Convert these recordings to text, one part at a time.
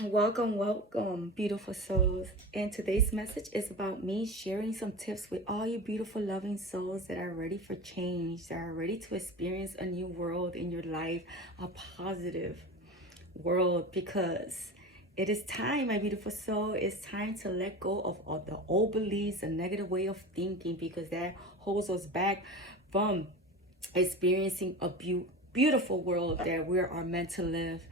Welcome, welcome, beautiful souls. And today's message is about me sharing some tips with all you beautiful, loving souls that are ready for change, that are ready to experience a new world in your life, a positive world, because it is time, my beautiful soul. It's time to let go of all the old beliefs, the negative way of thinking, because that holds us back from experiencing a beautiful world that we are meant to live.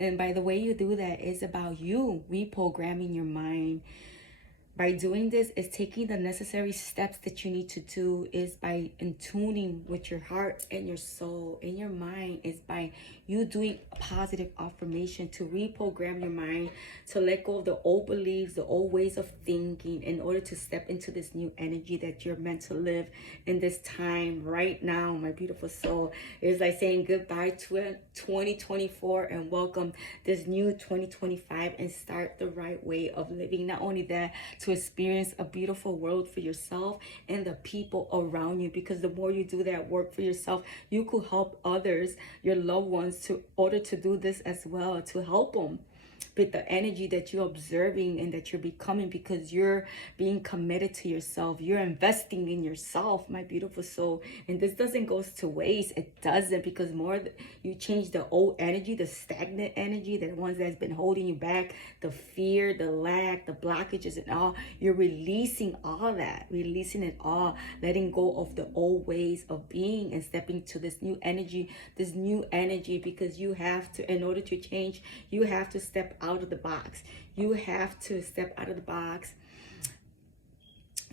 And by the way you do that, it's about you reprogramming your mind. By doing this is taking the necessary steps that you need to do, is by in tuning with your heart and your soul and your mind, is by you doing a positive affirmation to reprogram your mind, to let go of the old beliefs, the old ways of thinking, in order to step into this new energy that you're meant to live in this time right now, my beautiful soul. It's like saying goodbye to 2024 and welcome this new 2025 and start the right way of living. Not only that, to experience a beautiful world for yourself and the people around you, because the more you do that work for yourself, you could help others, your loved ones, to order to do this as well, to help them with the energy that you're observing and that you're becoming, because you're being committed to yourself. You're investing in yourself, my beautiful soul. And this doesn't go to waste. It doesn't, because more you change the old energy, the stagnant energy, the ones that's been holding you back, the fear, the lack, the blockages and all, you're releasing all that, releasing it all, letting go of the old ways of being and stepping to this new energy, because you have to, in order to change, you have to step out of the box. You have to step out of the box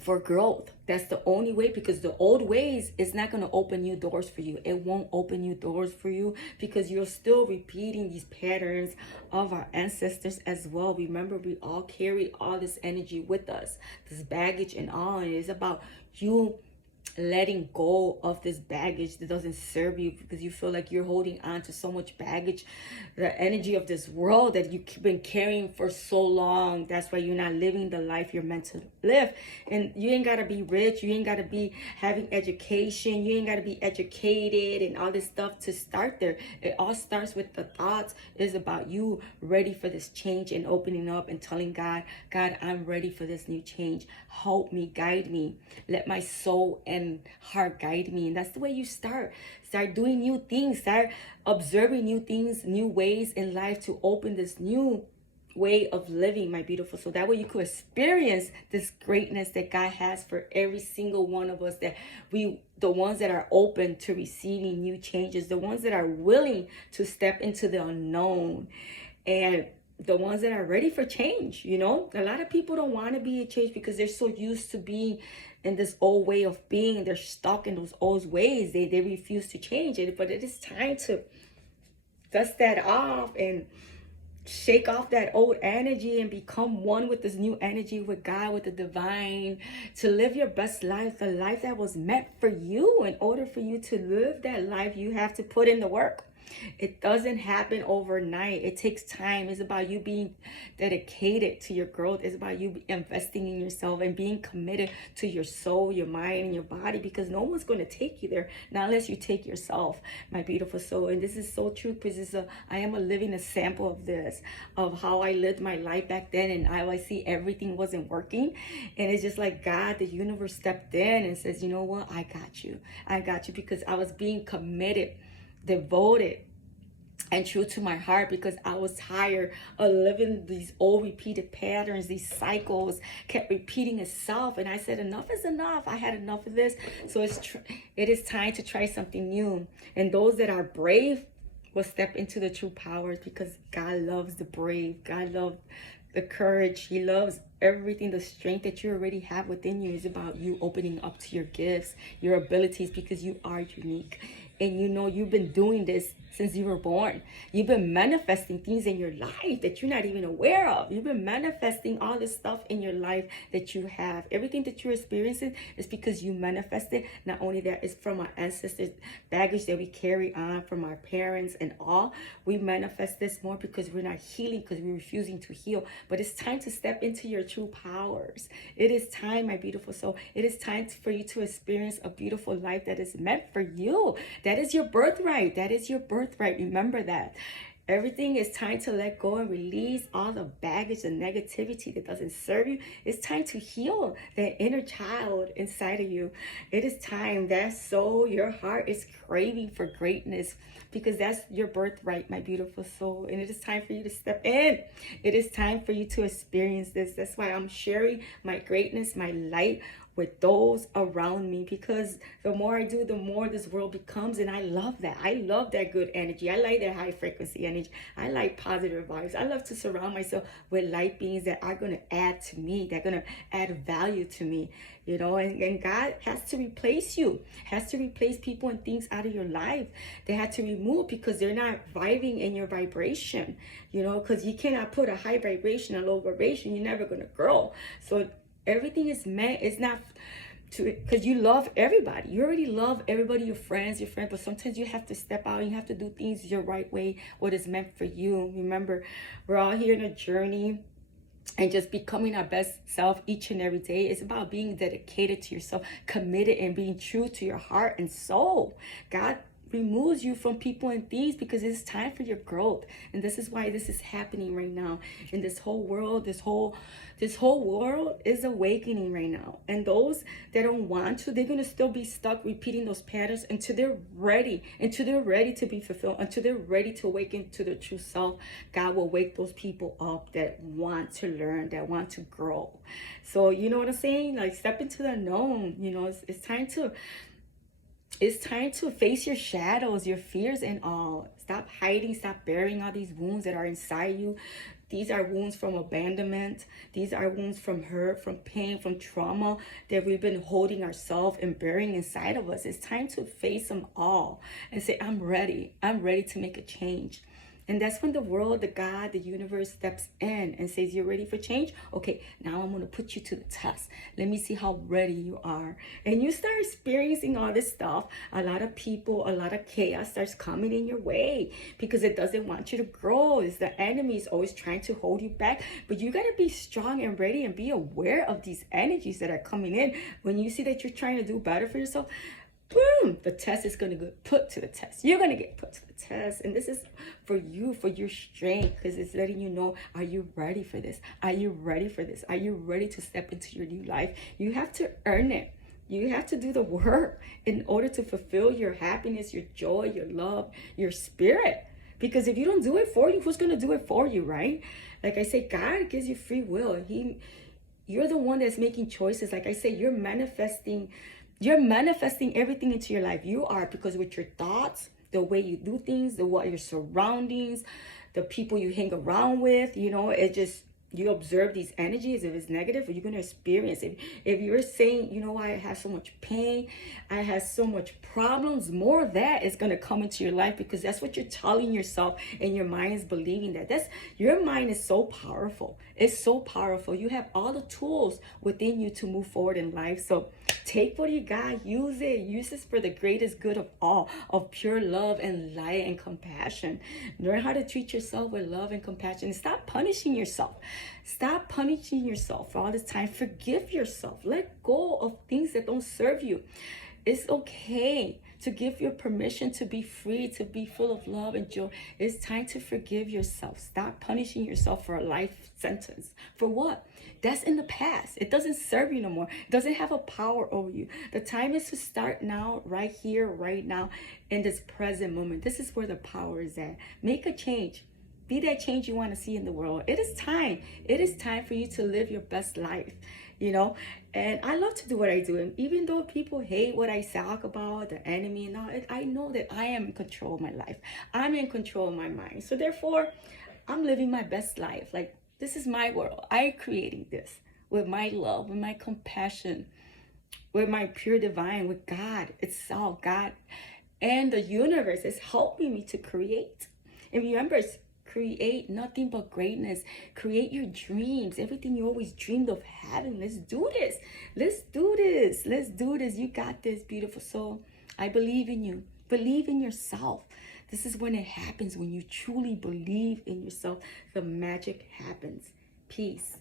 for growth. That's the only way, because the old ways is not going to open new doors for you. It won't open new doors for you, because you're still repeating these patterns of our ancestors as well. Remember, we all carry all this energy with us, this baggage and all. And it's about you letting go of this baggage that doesn't serve you, because you feel like you're holding on to so much baggage, the energy of this world that you've been carrying for so long. That's why you're not living the life you're meant to live. And you ain't got to be rich, you ain't got to be having education, you ain't got to be educated and all this stuff to start there. It all starts with the thoughts. It's about you ready for this change and opening up and telling God, I'm ready for this new change. Help me, guide me, let my soul and heart guide me. And that's the way you start doing new things, start observing new things, new ways in life, to open this new way of living, my beautiful. So that way you could experience this greatness that God has for every single one of us, that the ones that are open to receiving new changes, the ones that are willing to step into the unknown, and the ones that are ready for change. A lot of people don't want to be a change because they're so used to being in this old way of being. They're stuck in those old ways. They refuse to change it. But it is time to dust that off and shake off that old energy and become one with this new energy, with God, with the divine, to live your best life, the life that was meant for you. In order for you to live that life, you have to put in the work. It doesn't happen overnight. It takes time. It's about you being dedicated to your growth. It's about you investing in yourself and being committed to your soul, your mind, and your body, because no one's going to take you there, not unless you take yourself, my beautiful soul. And this is so true, because I am a living example of this, of how I lived my life back then, and how I see everything wasn't working. And it's just like God, the universe, stepped in and says, you know what? I got you, because I was being committed, devoted, and true to my heart, because I was tired of living these old repeated patterns. These cycles kept repeating itself, and I said, enough is enough. I had enough of this. So it is time to try something new. And those that are brave will step into the true powers, because God loves the brave. God loves the courage. He loves everything. The strength that you already have within you is about you opening up to your gifts, your abilities, because you are unique. And you've been doing this since you were born. You've been manifesting things in your life that you're not even aware of. You've been manifesting all this stuff in your life that you have. Everything that you're experiencing is because you manifested. Not only that, it's from our ancestors, baggage that we carry on from our parents and all. We manifest this more because we're not healing, because we're refusing to heal. But it's time to step into your true powers. It is time, my beautiful soul. It is time for you to experience a beautiful life that is meant for you. That is your birthright. That is your birthright. Remember that. Everything is time to let go and release all the baggage and negativity that doesn't serve you. It's time to heal that inner child inside of you. It is time. That soul, your heart is craving for greatness, because that's your birthright, my beautiful soul. And it is time for you to step in. It is time for you to experience this. That's why I'm sharing my greatness, my light with those around me, because the more I do, the more this world becomes. And I love that. I love that good energy. I like that high frequency energy. I like positive vibes. I love to surround myself with light beings that are going to add to me, that are going to add value to me, you know. And God has to replace you, has to replace people and things out of your life. They had to remove because they're not vibing in your vibration, you know, because you cannot put a high vibration, a low vibration. You're never going to grow. So everything is meant, it's not to, because you love everybody. You already love everybody, your friends, but sometimes you have to step out. You have to do things your right way, what is meant for you. Remember, we're all here in a journey, and just becoming our best self each and every day. It's about being dedicated to yourself, committed, and being true to your heart and soul. God removes you from people and things because it's time for your growth. And this is why this is happening right now in this whole world. This whole world is awakening right now. And those that don't want to, they're going to still be stuck repeating those patterns until they're ready to be fulfilled, until they're ready to awaken to their true self. God will wake those people up that want to learn, that want to grow. So you know what I'm saying? Like, step into the unknown. You know, it's time to face your shadows, your fears and all. Stop hiding, stop burying all these wounds that are inside you. These are wounds from abandonment. These are wounds from hurt, from pain, from trauma that we've been holding ourselves and burying inside of us. It's time to face them all and say, I'm ready. I'm ready to make a change. And that's when the world, the God, the universe steps in and says, you're ready for change? Okay, now I'm going to put you to the test. Let me see how ready you are. And you start experiencing all this stuff. A lot of people, a lot of chaos starts coming in your way because it doesn't want you to grow. It's the enemy is always trying to hold you back. But you got to be strong and ready and be aware of these energies that are coming in. When you see that you're trying to do better for yourself, boom, the test is going to get put to the test. You're going to get put to the test. And this is for you, for your strength, because it's letting you know, are you ready for this? Are you ready for this? Are you ready to step into your new life? You have to earn it. You have to do the work in order to fulfill your happiness, your joy, your love, your spirit. Because if you don't do it for you, who's going to do it for you, right? Like I say, God gives you free will. You're the one that's making choices. Like I say, you're manifesting everything into your life. You are, because with your thoughts, the way you do things, what your surroundings, the people you hang around with, you know, you observe these energies. If it's negative, you're going to experience it. If you're saying, you know, I have so much pain, I have so much problems, more of that is going to come into your life, because that's what you're telling yourself, and your mind is believing that. Your mind is so powerful. It's so powerful. You have all the tools within you to move forward in life. So take what you got, use it. Use this for the greatest good of all, of pure love and light and compassion. Learn how to treat yourself with love and compassion. And stop punishing yourself. Stop punishing yourself for all this time. Forgive yourself. Let go of things that don't serve you. It's okay to give your permission to be free, to be full of love and joy. It's time to forgive yourself. Stop punishing yourself for a life sentence. For what? That's in the past. It doesn't serve you no more. It doesn't have a power over you. The time is to start now, right here, right now, in this present moment. This is where the power is at. Make a change. Be that change you want to see in the world. It is time. It is time for you to live your best life, you know. And I love to do what I do. And even though people hate what I talk about, the enemy and all, I know that I am in control of my life. I'm in control of my mind. So therefore, I'm living my best life. Like, this is my world. I'm creating this with my love, with my compassion, with my pure divine, with God. It's all God. And the universe is helping me to create. And remember, create nothing but greatness. Create your dreams, everything you always dreamed of having. Let's do this. Let's do this. Let's do this. You got this, beautiful soul. I believe in you. Believe in yourself. This is when it happens. When you truly believe in yourself, the magic happens. Peace.